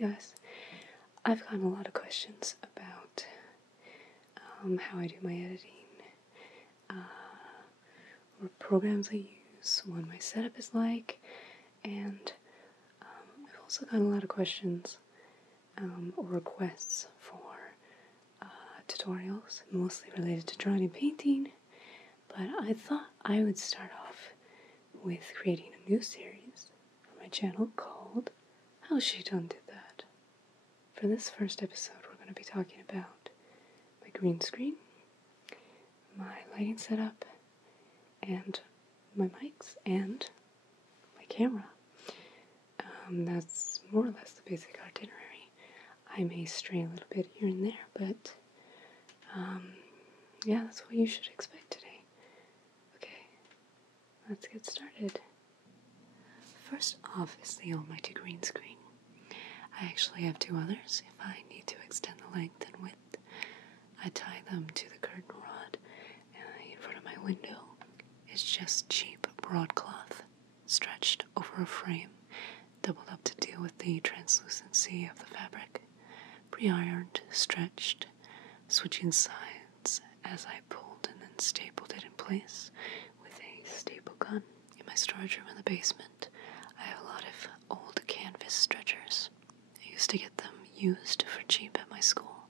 Hey guys, I've gotten a lot of questions about how I do my editing, what programs I use, what my setup is like, and I've also gotten a lot of questions or requests for tutorials, mostly related to drawing and painting, but I thought I would start off with creating a new series for my channel called How She Done Did That. For this first episode, we're going to be talking about my green screen, my lighting setup, and my mics, and my camera. That's more or less the basic itinerary. I may stray a little bit here and there, but yeah, that's what you should expect today. Okay, let's get started. First off is the almighty green screen. I actually have two others if I need to extend the length and width. I tie them to the curtain rod in front of my window. It's just cheap broadcloth stretched over a frame, doubled up to deal with the translucency of the fabric, pre-ironed, stretched, switching sides as I pulled and then stapled it in place with a staple gun. In my storage room in the basement, I have a lot of old canvas stretchers. I used to get them used for cheap at my school.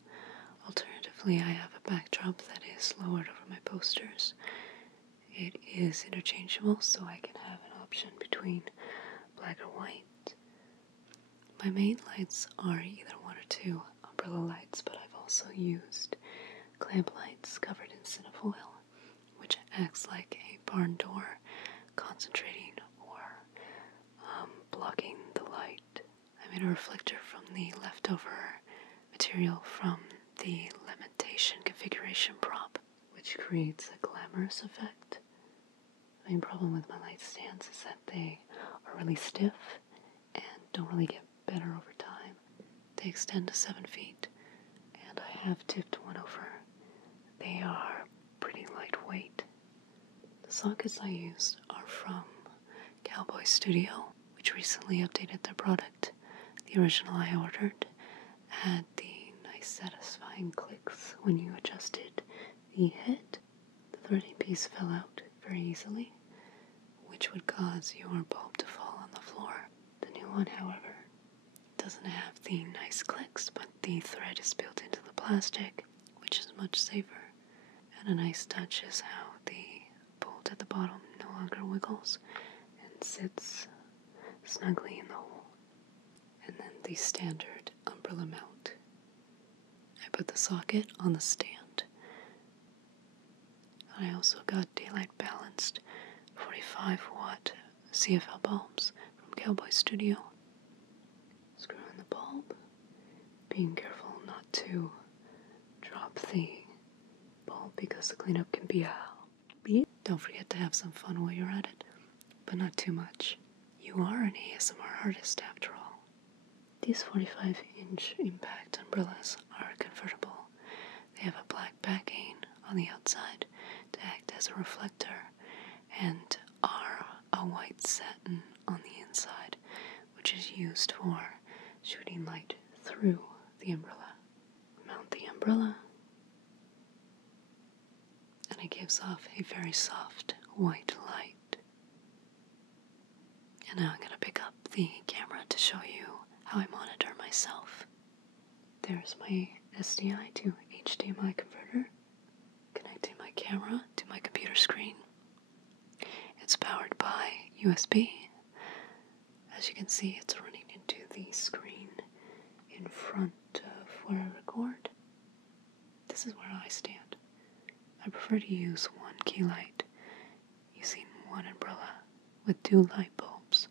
Alternatively, I have a backdrop that is lowered over my posters. It is interchangeable, so I can have an option between black or white. My main lights are either one or two umbrella lights, but I've also used clamp lights covered in cinefoil, which acts like a barn door, concentrating or blocking the light. I made a reflector from the leftover material from the Lamentation configuration prop, which creates a glamorous effect. The main problem with my light stands is that they are really stiff and don't really get better over time. They extend to 7 feet, and I have tipped one over. They are pretty lightweight. The sockets I used are from Cowboy Studio, which recently updated their product. The original I ordered had the nice satisfying clicks when you adjusted the head. The threading piece fell out very easily, which would cause your bulb to fall on the floor. The new one, however, doesn't have the nice clicks, but the thread is built into the plastic, which is much safer. And a nice touch is how the bolt at the bottom no longer wiggles and sits snugly in the hole. And then the standard umbrella mount. I put the socket on the stand. I also got daylight balanced 45-watt CFL bulbs from Cowboy Studio. Screw in the bulb, being careful not to drop the bulb because the cleanup can be a beat. Don't forget to have some fun while you're at it, but not too much. You are an ASMR artist after all. These 45-inch impact umbrellas are convertible. They have a black backing on the outside to act as a reflector and are a white satin on the inside, which is used for shooting light through the umbrella. Mount the umbrella, and it gives off a very soft white light. And now I'm going to pick up the camera to show you how I monitor myself. There's my SDI to HDMI converter, connecting my camera to my computer screen. It's powered by USB. As you can see, it's running into the screen in front of where I record. This is where I stand. I prefer to use one key light, using one umbrella with 2 light bulbs,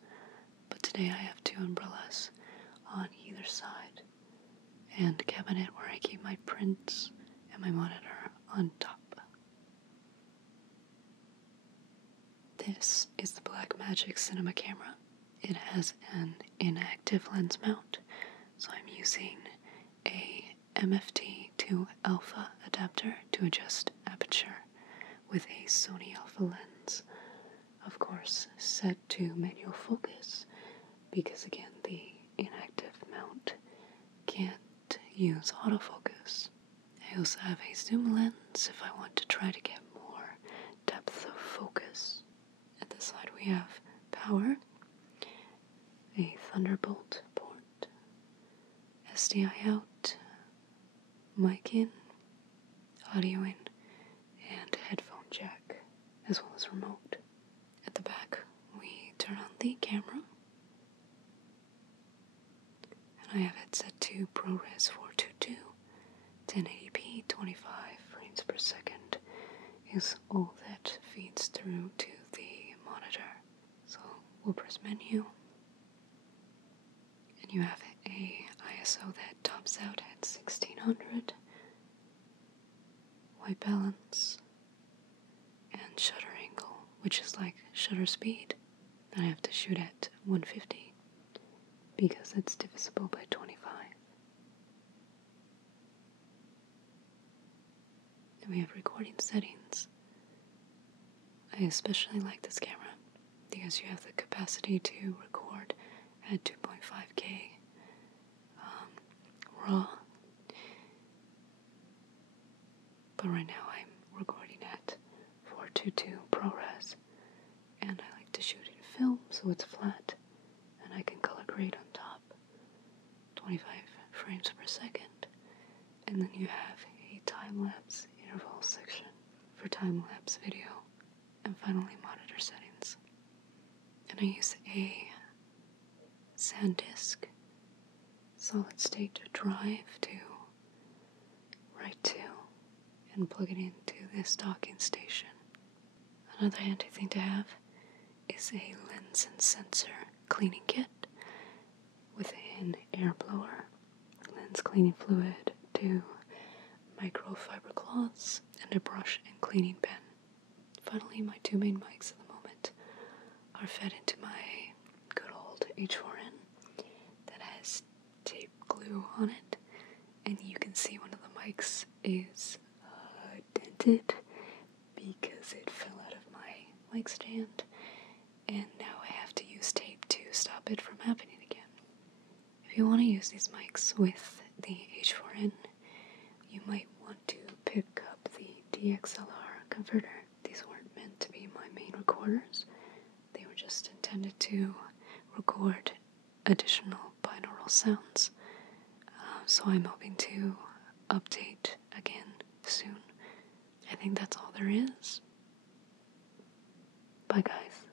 but today I have 2 umbrellas on either side, and a cabinet where I keep my prints and my monitor on top. This is the Blackmagic Cinema camera. It has an inactive lens mount, so I'm using a MFT to alpha adapter to adjust aperture with a Sony alpha lens, of course set to manual focus, because again the inactive mount use autofocus. I also have a zoom lens if I want to try to get more depth of focus. At the side we have power, a Thunderbolt port, SDI out, mic in, audio in, and headphone jack, as well as remote. At the back, we turn on the camera, and I have it set to ProRes 422, 1080p, 25 frames per second is all that feeds through to the monitor. So we'll press menu, and you have a ISO that tops out at 1600, white balance, and shutter angle, which is like shutter speed. I have to shoot at 150 because it's divisible by 25. And we have recording settings. I especially like this camera because you have the capacity to record at 2.5K RAW. But right now I'm recording at 422 ProRes, and I like to shoot in film so it's flat and I can color grade on top, 25 frames per second, and then you have a time-lapse interval section for time-lapse video, and finally monitor settings. And I use a SanDisk solid state drive to write to and plug it into this docking station. Another handy thing to have is a lens and sensor cleaning kit with an air blower, lens cleaning fluid, 2 microfiber cloths, and a brush and cleaning pen. Finally, my 2 main mics at the moment are fed into my good old H4n that has tape glue on it, and you can see one of the mics is dented because it fell out of my mic stand, and now I have to use tape to stop it from happening again. If you want to use these mics with the H4n, you might want to pick up the DXLR converter. These weren't meant to be my main recorders. They were just intended to record additional binaural sounds. So I'm hoping to update again soon. I think that's all there is. Bye guys.